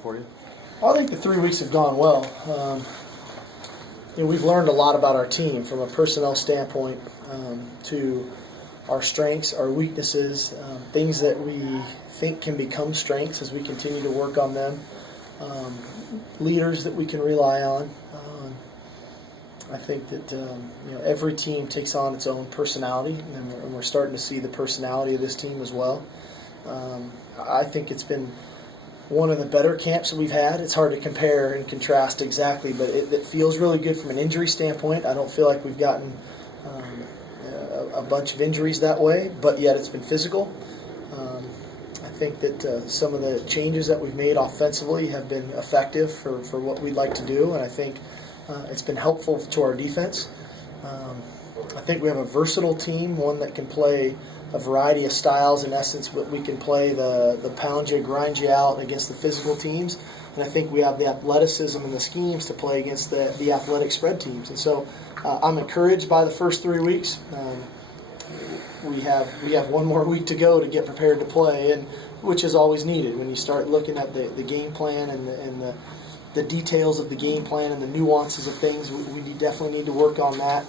for you? I think the 3 weeks have gone well. We've learned a lot about our team from a personnel standpoint, to our strengths, our weaknesses, things that we think can become strengths as we continue to work on them, leaders that we can rely on. I think that every team takes on its own personality, and we're starting to see the personality of this team as well. I think it's been one of the better camps that we've had. It's hard to compare and contrast exactly, but it feels really good from an injury standpoint. I don't feel like we've gotten a bunch of injuries that way, but yet it's been physical. I think that some of the changes that we've made offensively have been effective for what we'd like to do, and I think it's been helpful to our defense. I think we have a versatile team, one that can play a variety of styles. In essence, we can play the pound you, grind you out against the physical teams, and I think we have the athleticism and the schemes to play against the athletic spread teams. And so I'm encouraged by the first 3 weeks. We have one more week to go to get prepared to play, and which is always needed when you start looking at the game plan and the details of the game plan and the nuances of things. We definitely need to work on that.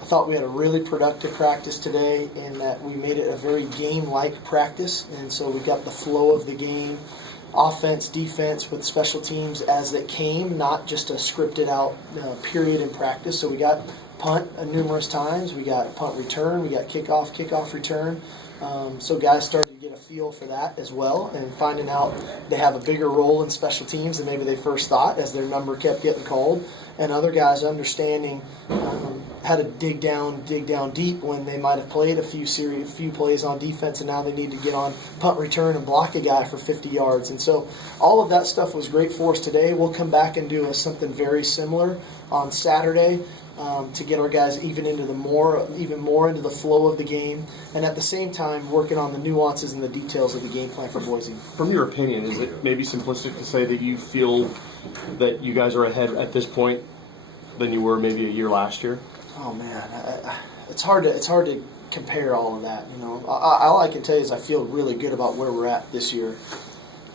I thought we had a really productive practice today in that we made it a very game-like practice, and so we got the flow of the game, offense, defense, with special teams as it came, not just a scripted out period in practice. So we got punt numerous times, we got punt return, we got kickoff return. So guys started to get a feel for that as well, and finding out they have a bigger role in special teams than maybe they first thought as their number kept getting called, and other guys understanding how to dig down deep when they might have played a few plays on defense, and now they need to get on punt return and block a guy for 50 yards. And so all of that stuff was great for us today. We'll come back and do something very similar on Saturday to get our guys even more into the flow of the game, and at the same time working on the nuances and the details of the game plan for Boise. From your opinion, is it maybe simplistic to say that you feel that you guys are ahead at this point than you were maybe a year last year? Oh man, it's hard to compare all of that. All I can tell you is I feel really good about where we're at this year.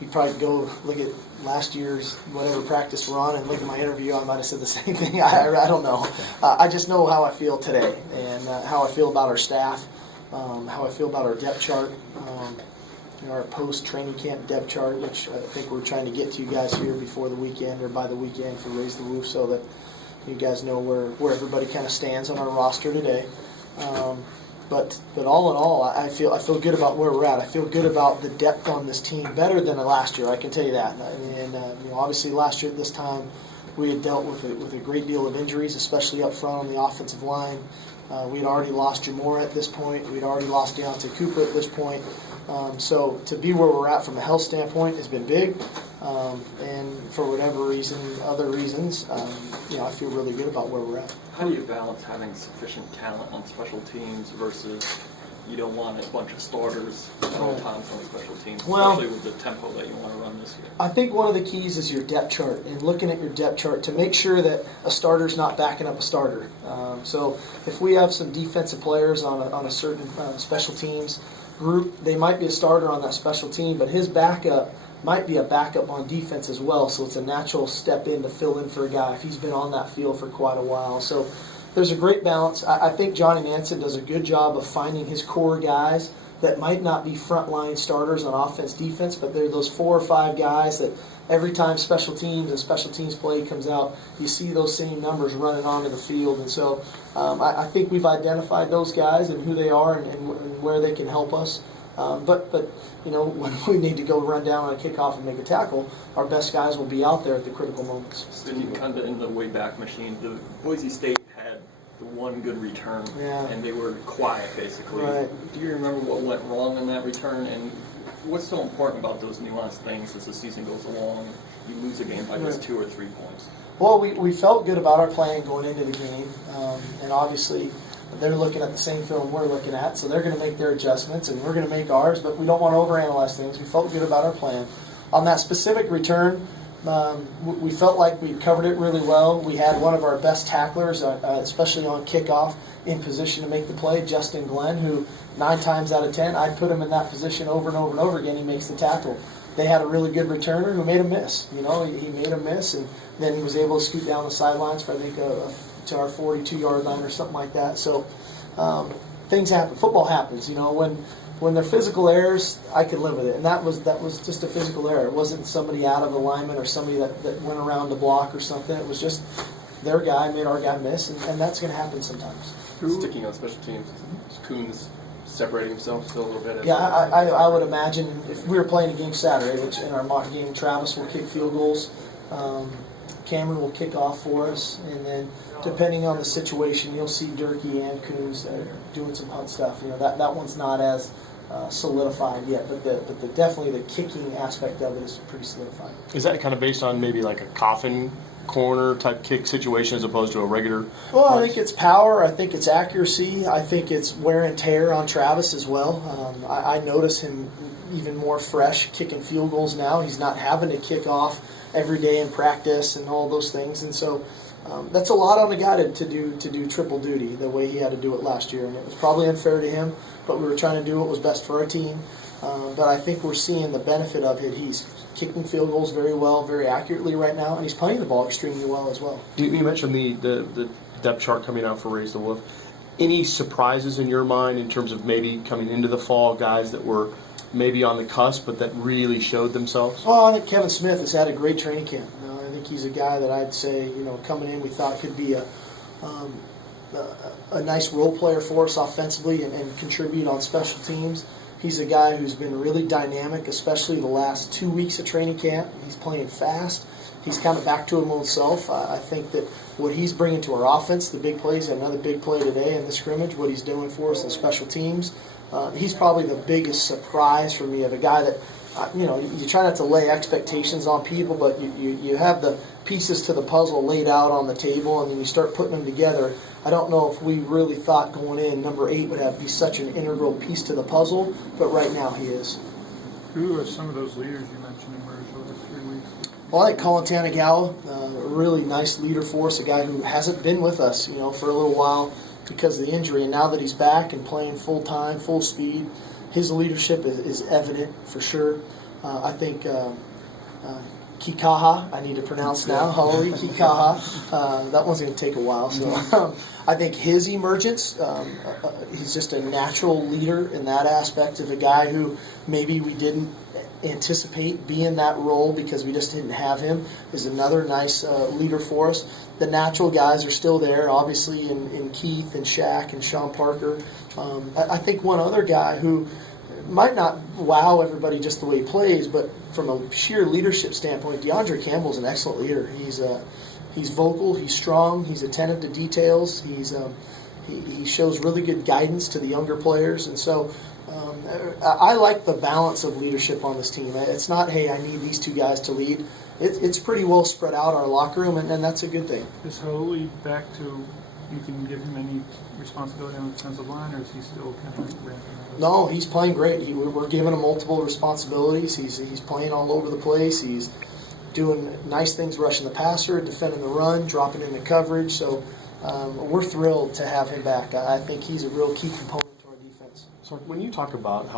You probably go look at last year's whatever practice we're on and look at my interview. I might have said the same thing. I don't know. I just know how I feel today and how I feel about our staff, how I feel about our depth chart, our post-training camp depth chart, which I think we're trying to get to you guys here before the weekend or by the weekend for Raise the Roof, so that you guys know where everybody kind of stands on our roster today. But all in all, I feel good about where we're at. I feel good about the depth on this team, better than last year. I can tell you that. And obviously last year at this time, we had dealt with a great deal of injuries, especially up front on the offensive line. We'd already lost Jamora at this point. We'd already lost Deontay Cooper at this point. So to be where we're at from a health standpoint has been big. And for whatever reason, other reasons, I feel really good about where we're at. How do you balance having sufficient talent on special teams versus you don't want a bunch of starters at all times on special teams, especially with the tempo that you want to run this year? I think one of the keys is your depth chart, and looking at your depth chart to make sure that a starter's not backing up a starter. So if we have some defensive players on a certain special teams group, they might be a starter on that special team, but his backup might be a backup on defense as well, so it's a natural step in to fill in for a guy if he's been on that field for quite a while. So there's a great balance. I think Johnny Nansen does a good job of finding his core guys that might not be frontline starters on offense, defense, but they're those 4 or 5 guys that every time special teams and special teams play comes out, you see those same numbers running onto the field. And so I think we've identified those guys and who they are and where they can help us. But when we need to go run down on a kickoff and make a tackle, our best guys will be out there at the critical moments. So you kind of in the Wayback Machine, the Boise State had the one good return, and they were quiet basically. Right. Do you remember what went wrong in that return, and what's so important about those nuanced things as the season goes along? You lose a game by just 2 or 3 points. Well, we felt good about our plan going into the game, and obviously they're looking at the same film we're looking at, so they're going to make their adjustments, and we're going to make ours, but we don't want to overanalyze things. We felt good about our plan. On that specific return, we felt like we covered it really well. We had one of our best tacklers, especially on kickoff, in position to make the play, Justin Glenn, who 9 times out of 10, I'd put him in that position over and over and over again. He makes the tackle. they had a really good returner who made a miss. You know, he made a miss, and then he was able to scoot down the sidelines for, I think, to our 42-yard line or something like that. So things happen. Football happens. You know, when they're physical errors, I could live with it. And that was just a physical error. It wasn't somebody out of alignment or somebody that went around the block or something. It was just their guy made our guy miss, and that's going to happen sometimes. Sticking on special teams, is Coons separating himself still a little bit? Yeah, I would imagine if we were playing a game Saturday, which in our mock game, Travis will kick field goals, Cameron will kick off for us, and then depending on the situation, you'll see Durkee and Coons doing some punt stuff. You know, that one's not as solidified yet, but definitely the kicking aspect of it is pretty solidified. Is that kind of based on maybe like a coffin corner type kick situation as opposed to a regular? Well, I think it's power. I think it's accuracy. I think it's wear and tear on Travis as well. I notice him even more fresh kicking field goals now. He's not having to kick off every day in practice and all those things, and so that's a lot on the guy to do triple duty the way he had to do it last year, and it was probably unfair to him, but we were trying to do what was best for our team. But I think we're seeing the benefit of it. He's kicking field goals very well, very accurately right now, and he's playing the ball extremely well as well. You mentioned the depth chart coming out for Raise the Wolf. Any surprises in your mind in terms of maybe coming into the fall, guys that were maybe on the cusp but that really showed themselves? Well, I think Kevin Smith has had a great training camp. I think he's a guy that I'd say, coming in we thought could be a nice role player for us offensively and contribute on special teams. He's a guy who's been really dynamic, especially the last 2 weeks of training camp. He's playing fast. He's kind of back to his old self. I think that what he's bringing to our offense, the big plays, another big play today in the scrimmage, what he's doing for us in special teams, he's probably the biggest surprise for me of a guy that, you try not to lay expectations on people, but you have the pieces to the puzzle laid out on the table, and then you start putting them together. I don't know if we really thought going in number 8 would be such an integral piece to the puzzle, but right now he is. Who are some of those leaders you mentioned in Marshall this 3 weeks? Well, I like Colin Tanagawa, a really nice leader for us, a guy who hasn't been with us, for a little while because of the injury, and now that he's back and playing full time, full speed, his leadership is evident for sure. I think Kikaha, I need to pronounce now, Hillary Kikaha. That one's going to take a while. So I think his emergence, he's just a natural leader in that aspect of a guy who maybe we didn't anticipate being that role because we just didn't have him, is another nice leader for us. The natural guys are still there, obviously, in Keith and Shaq and Sean Parker. I think one other guy who might not wow everybody just the way he plays, but from a sheer leadership standpoint, DeAndre Campbell's an excellent leader. He's vocal, he's strong, he's attentive to details, he shows really good guidance to the younger players, and so I like the balance of leadership on this team. It's not, hey, I need these two guys to lead. It's pretty well spread out, our locker room, and that's a good thing. Is Holy back to, you can give him any responsibility on the defensive line, or is he still kind of ramping up? No, he's playing great. We're giving him multiple responsibilities. He's playing all over the place. He's doing nice things, rushing the passer, defending the run, dropping into coverage. So we're thrilled to have him back. I think he's a real key component to our defense. So when you talk about how